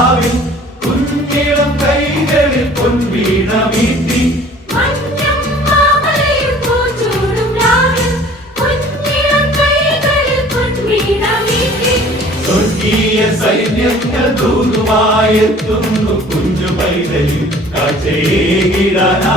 രാവിൽ കുഞ്ഞിളം കൈകളിൽ പൊൻവീണ മീട്ടി സ്വർഗീയ സൈന്യങ്ങൾ ദൂതുമായെത്തുന്നു കുഞ്ഞു പൈതലിൽ കാഴ്ചയേകിടാനായി.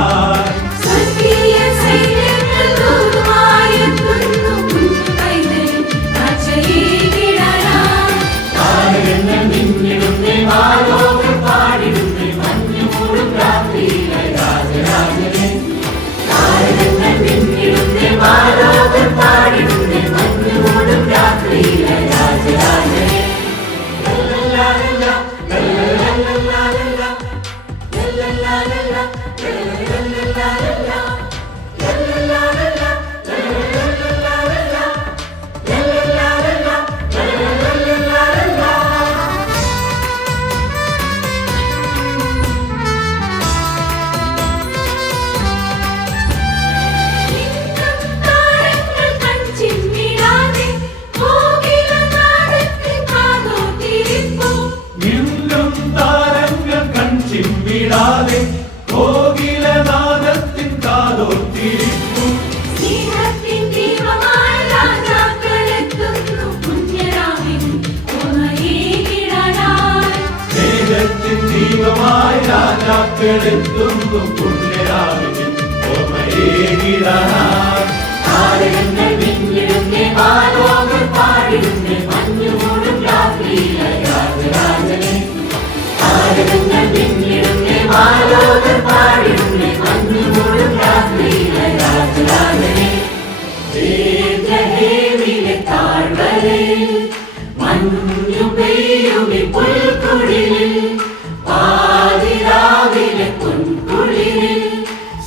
ചിമ്മിടാതെ കോകിലനാദത്തിൻ കാതോർത്തിരിപ്പു. സ്നേഹത്തിൻ ദീപമായി രാജാക്കളെത്തുന്നു പുണ്യരാവിൻ ഓമയേകിടാനായി. സ്നേഹത്തിൻ ദീപമായി രാജാക്കളെത്തുന്നു പുണ്യരാവിൻ ഓമയേകിടാനായി. താരകങ്ങൾ മിന്നിടുന്നേ വാനോകൾ പാടിടുന്നേ മഞ്ഞുമൂടും രാത്രിയിലെ രാജരാജനെ. താരകങ്ങൾ മിന്നിടുന്നേ വാനോകൾ പാടിടുന്നേ മഞ്ഞുമൂടും രാത്രിയിലെ രാജരാജനെ. ബേത്ലഹേമിലെ താഴ്വരയിൽ മഞ്ഞു പെയ്യുമി പുൽക്കുടിലിൽ പാതിരാവിലെ പൊൻകുളിരിൽ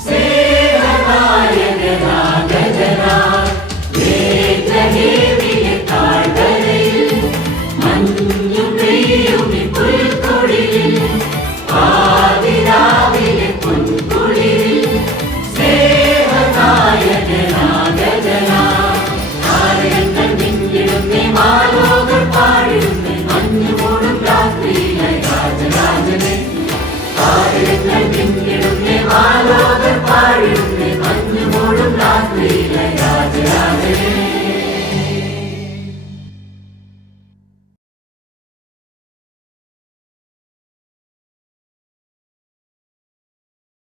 സ്നേഹനായകനാഗതനായി. ബേത്ലഹേമിലെ താഴ്വരയിൽ മഞ്ഞു പെയ്യുമി പുൽക്കുടിലിൽ പാതിരാവിലെ പൊൻകുളിരിൽ സ്നേഹനായകനായി.